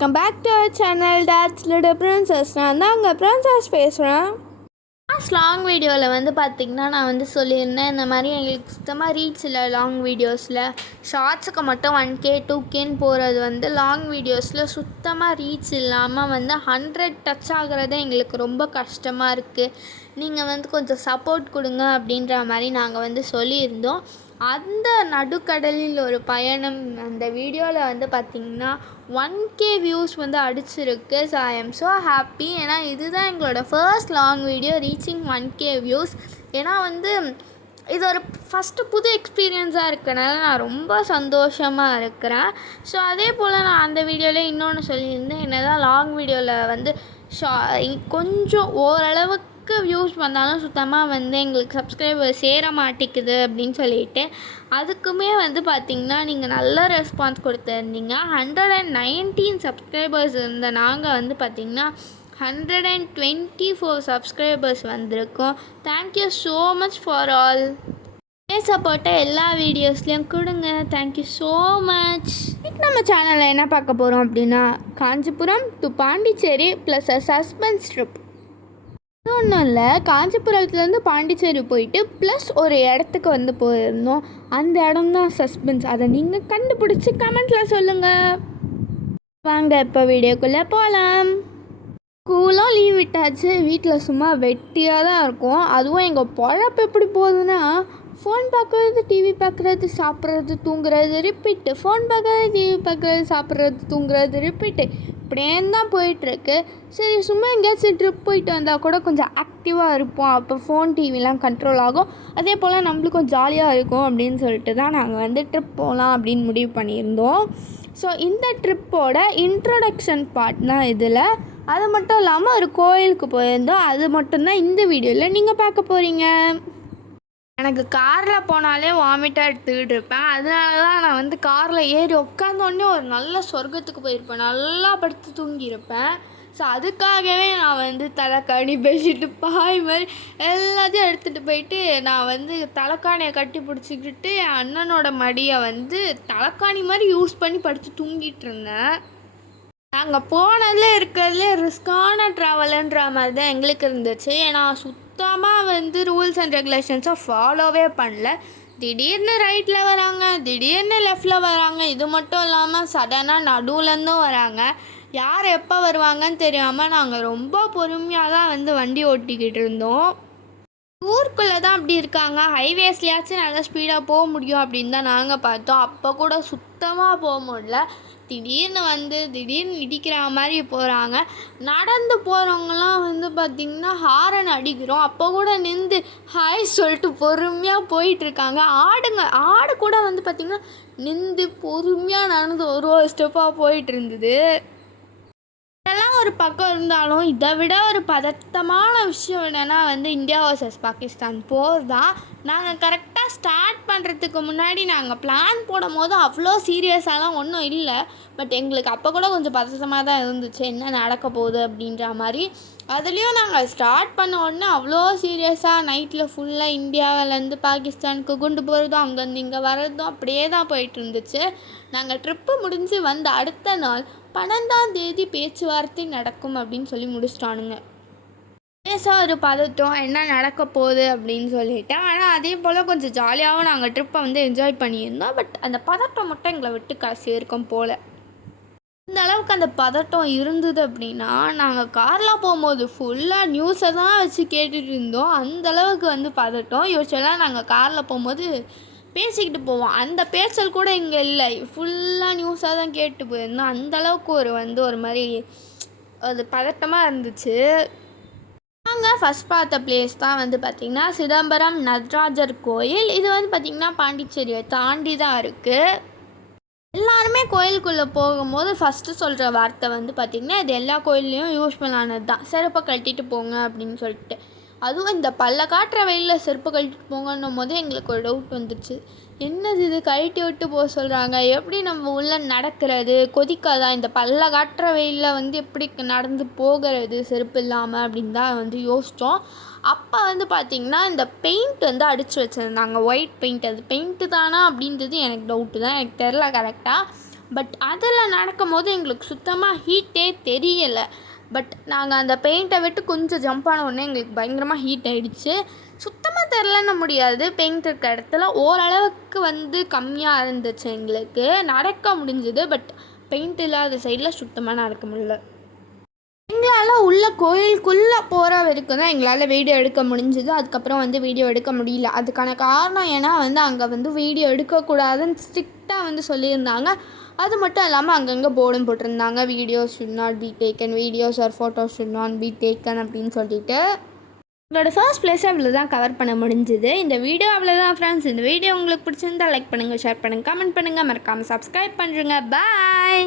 Welcome back to our channel dad's little princess. நான் தான் அங்கே பிரின்சஸ் பேசுகிறேன். லாங் வீடியோவில் வந்து பார்த்திங்கன்னா நான் வந்து சொல்லியிருந்தேன், இந்த மாதிரி எங்களுக்கு சுத்தமாக ரீச் இல்லை லாங் வீடியோஸில். ஷார்ட்ஸுக்கு மட்டும் 1K 2Kன்னு போகிறது வந்து லாங் வீடியோஸில் சுத்தமாக ரீச் இல்லாமல் வந்து 100 டச் ஆகிறது எங்களுக்கு ரொம்ப கஷ்டமாக இருக்குது. நீங்கள் வந்து கொஞ்சம் சப்போர்ட் கொடுங்க அப்படின்ற மாதிரி நாங்கள் வந்து சொல்லியிருந்தோம். அந்த நடுக்கடலில் ஒரு பயணம் அந்த வீடியோவில் வந்து பார்த்திங்கன்னா 1K வியூஸ் வந்து அடிச்சிருக்கு. So I am so happy. ஏன்னா இதுதான் எங்களோட first long video reaching 1K views. ஏன்னா வந்து இது ஒரு ஃபஸ்ட்டு புது எக்ஸ்பீரியன்ஸாக இருக்கனால நான் ரொம்ப சந்தோஷமாக இருக்கிறேன். ஸோ அதே போல் நான் அந்த வீடியோவில் இன்னொன்று சொல்லியிருந்தேன், என்ன தான் லாங் வீடியோவில் வந்து கொஞ்சம் ஓரளவுக்கு வியூஸ் வந்தாலும் சுத்தமாக வந்து எங்களுக்கு சப்ஸ்கிரைபர் சேர மாட்டேங்குது அப்படின்னு சொல்லிட்டு, அதுக்குமே வந்து பார்த்திங்கன்னா நீங்கள் நல்ல ரெஸ்பான்ஸ் கொடுத்துருந்தீங்க. 119 சப்ஸ்கிரைபர்ஸ் இருந்த நாங்கள் வந்து பார்த்திங்கன்னா 124 சப்ஸ்கிரைபர்ஸ் வந்திருக்கோம். Thank you so much for all. சப்போர்ட்டை எல்லா வீடியோஸ்லேயும் கொடுங்க. Thank you so much. இன்னைக்கு நம்ம சேனலில் என்ன பார்க்க போகிறோம் அப்படின்னா, Kanchipuram to Pondicherry plus suspense trip. ஒன்றும் இல்லை, காஞ்சிபுரத்துலேருந்து பாண்டிச்சேரி போயிட்டு ப்ளஸ் ஒரு இடத்துக்கு வந்து போயிருந்தோம். அந்த இடம் தான் சஸ்பென்ஸ். அதை நீங்கள் கண்டுபிடிச்சி கமெண்ட்டில் சொல்லுங்கள். வாங்க இப்போ வீடியோக்குள்ளே போகலாம். ஸ்கூலும் லீவ் விட்டாச்சு, வீட்டில் சும்மா வெட்டியாக தான் இருக்கும். அதுவும் எங்கள் பொழப்பு எப்படி போகுதுன்னா, ஃபோன் பார்க்குறது, டிவி பார்க்குறது, சாப்பிட்றது, தூங்குறது, ரிப்பீட்டு. ஃபோன் பார்க்குறது, டிவி பார்க்குறது, சாப்பிட்றது, தூங்குறது, ரிப்பீட்டு. இப்படியே தான் போயிட்டுருக்கு. சரி, சும்மா எங்கேயாச்சும் ட்ரிப் போயிட்டு வந்தால் கூட கொஞ்சம் ஆக்டிவாக இருப்போம். அப்போ ஃபோன் டிவிலாம் கண்ட்ரோல் ஆகும். அதே போல் நம்மளுக்கும் ஜாலியாக இருக்கும் அப்படின்னு சொல்லிட்டு தான் நாங்கள் வந்து ட்ரிப் போகலாம் அப்படின்னு முடிவு பண்ணியிருந்தோம். ஸோ இந்த ட்ரிப்போட இன்ட்ரொடக்ஷன் பார்ட் தான் இதில். அது மட்டும் இல்லாமல் ஒரு கோயிலுக்கு போயிருந்தோம். அது மட்டும்தான் இந்த வீடியோவில் நீங்கள் பார்க்க போகிறீங்க. எனக்கு காரில் போனாலே வாமிட்டாக எடுத்துக்கிட்டு இருப்பேன். அதனால தான் நான் வந்து காரில் ஏறி உட்காந்தோடனே ஒரு நல்ல சொர்க்கத்துக்கு போயிருப்பேன், நல்லா படுத்து தூங்கியிருப்பேன். ஸோ அதுக்காகவே நான் வந்து தலைக்காணி பெட்ஷீட்டு பாய் மாதிரி எல்லாத்தையும் எடுத்துகிட்டு போயிட்டு நான் வந்து தலைக்காணியை கட்டி பிடிச்சிக்கிட்டு என் அண்ணனோட மடியை வந்து தலைக்காணி மாதிரி யூஸ் பண்ணி படுத்து தூங்கிட்டு இருந்தேன். நாங்கள் போனதில் இருக்கிறதுலே ரிஸ்கான ட்ராவலுன்ற மாதிரி தான் எங்களுக்கு இருந்துச்சு. ஏன்னா சுத்தமாக வந்து ரூல்ஸ் அண்ட் ரெகுலேஷன்ஸை ஃபாலோவே பண்ணல. திடீர்னு ரைட்டில் வராங்க, திடீர்னு லெஃப்டில் வராங்க. இது மட்டும் இல்லாமல் சடனாக நடுவுலேருந்தும் வராங்க. யார் எப்போ வருவாங்கன்னு தெரியாமல் நாங்கள் ரொம்ப பொறுமையாக தான் வந்து வண்டி ஓட்டிக்கிட்டு இருந்தோம். ஊருக்குள்ளே தான் அப்படி இருக்காங்க, ஹைவேஸ்லையாச்சும் நல்லா ஸ்பீடாக போக முடியும் அப்படின்னு தான் நாங்கள் பார்த்தோம். அப்போ கூட சுத்தமாக போக முடியல. திடீர்னு இடிக்கிற மாதிரி போகிறாங்க. நடந்து போகிறவங்களாம் வந்து பார்த்திங்கன்னா ஹாரன் அடிக்கிறோம். அப்போ கூட நின்று ஹாய் சொல்லிட்டு பொறுமையாக போயிட்டுருக்காங்க. ஆடு கூட வந்து பார்த்திங்கன்னா நின்று பொறுமையாக நடந்து ஒரு ஸ்டெப்பாக போயிட்டு இருந்தது. இதெல்லாம் ஒரு பக்கம் இருந்தாலும் இதை விட ஒரு பதட்டமான விஷயம் என்னென்னா வந்து இந்தியா வர்சஸ் பாகிஸ்தான் போர் தான். நாங்கள் கரெக்டாக ஸ்டார்ட் பண்ணுறதுக்கு முன்னாடி நாங்கள் பிளான் போடும் போது அவ்வளோ சீரியஸாலாம் ஒன்றும் இல்லை. பட் எங்களுக்கு அப்போ கூட கொஞ்சம் பதட்டமாக தான் இருந்துச்சு, என்ன நடக்க போகுது அப்படின்ற மாதிரி. அதுலேயும் நாங்கள் ஸ்டார்ட் பண்ண உடனே அவ்வளோ சீரியஸாக நைட்டில் ஃபுல்லாக இந்தியாவிலேருந்து பாகிஸ்தானுக்கு குண்டு போகிறதும் அங்கேருந்து இங்கே வர்றதும் அப்படியே தான் போயிட்டு இருந்துச்சு. நாங்கள் ட்ரிப்பு முடிஞ்சு வந்த அடுத்த நாள் 12ஆம் தேதி பேச்சுவார்த்தை நடக்கும் அப்படின்னு சொல்லி முடிச்சிட்டானுங்க. லேசாக ஒரு பதட்டம், என்ன நடக்க போகுது அப்படின்னு சொல்லிட்டு. ஆனால் அதே போல் கொஞ்சம் ஜாலியாகவும் நாங்கள் ட்ரிப்பை வந்து என்ஜாய் பண்ணியிருந்தோம். பட் அந்த பதட்டம் மட்டும் எங்களை விட்டு கடைசி வரைக்கும் போகல. இந்த அளவுக்கு அந்த பதட்டம் இருந்தது அப்படின்னா, நாங்கள் காரில் போகும்போது ஃபுல்லாக நியூஸை தான் வச்சு கேட்டுட்டு இருந்தோம். அந்தளவுக்கு வந்து பதட்டம். யூஸ்வலாக நாங்கள் காரில் போகும்போது பேசிக்கிட்டு போவோம், அந்த பேச்சல் கூட இங்கே இல்லை. ஃபுல்லாக நியூஸாக தான் கேட்டு போயிருந்தோம். அந்தளவுக்கு ஒரு மாதிரி அது பதட்டமாக இருந்துச்சு. நாங்கள் ஃபஸ்ட் பார்த்த பிளேஸ் தான் வந்து பார்த்திங்கன்னா சிதம்பரம் நடராஜர் கோயில். இது வந்து பார்த்திங்கன்னா பாண்டிச்சேரியை தாண்டி தான் இருக்குது. எல்லாருமே கோயிலுக்குள்ளே போகும்போது ஃபஸ்ட்டு சொல்கிற வார்த்தை வந்து பார்த்திங்கன்னா இது எல்லா கோயில்லையும் யூஸ்ஃபுல்லானது தான், செருப்பை கழட்டிட்டு போங்க அப்படின்னு சொல்லிட்டு. அதுவும் இந்த பல்ல காட்டுற வெயிலில் செருப்பை கழட்டிட்டு போங்கன்னும் போது எங்களுக்கு ஒரு டவுட் வந்துடுச்சு, என்னது இது கழட்டி விட்டு போக சொல்கிறாங்க, எப்படி நம்ம உள்ளே நடக்கிறது, கொதிக்காதா இந்த பல்ல காட்டுற வெயிலில் வந்து எப்படி நடந்து போகிறது செருப்பு இல்லாமல் அப்படின்னு தான் வந்து யோசித்தோம். அப்போ வந்து பார்த்திங்கன்னா இந்த பெயிண்ட் வந்து அடித்து வச்சுருந்தாங்க, ஒயிட் பெயிண்ட். அது பெயிண்ட்டு தானா அப்படின்றது எனக்கு டவுட்டு தான், எனக்கு தெரில கரெக்டாக. பட் அதில் நடக்கும்போது எங்களுக்கு சுத்தமாக ஹீட்டே தெரியலை. பட் நாங்கள் அந்த பெயிண்ட்டை விட்டு கொஞ்சம் ஜம்ப் ஆன உடனே எங்களுக்கு பயங்கரமாக ஹீட் ஆகிடுச்சு. சுத்தமாக தெரிலன்னு முடியாது, பெயிண்ட் இருக்க இடத்துல ஓரளவுக்கு கம்மியாக இருந்துச்சு, எங்களுக்கு நடக்க முடிஞ்சுது. பட் பெயிண்ட் இல்லாத சைடில் சுத்தமாக நடக்க முடியல. எங்களால் உள்ள கோயிலுக்குள்ளே போகிற வரைக்கும் தான் எங்களால் வீடியோ எடுக்க முடிஞ்சுது. அதுக்கப்புறம் வீடியோ எடுக்க முடியல. அதுக்கான காரணம் ஏன்னா அங்கே வீடியோ எடுக்கக்கூடாதுன்னு ஸ்ட்ரிக்டாக சொல்லியிருந்தாங்க. அது மட்டும் இல்லாமல் அங்கங்கே போர்டும் போட்டிருந்தாங்க, videos should not be taken, videos or photos should not be taken அப்படின்னு சொல்லிட்டு. உங்களோட ஃபர்ஸ்ட் பிளேஸை அவ்வளோ தான் கவர் பண்ண முடிஞ்சுது. இந்த வீடியோ அவ்வளோதான் ஃப்ரெண்ட்ஸ். இந்த வீடியோ உங்களுக்கு பிடிச்சிருந்தா லைக் பண்ணுங்கள், ஷேர் பண்ணுங்கள், கமெண்ட் பண்ணுங்கள், மறக்காமல் சப்ஸ்கிரைப் பண்ணுறேங்க. பாய்.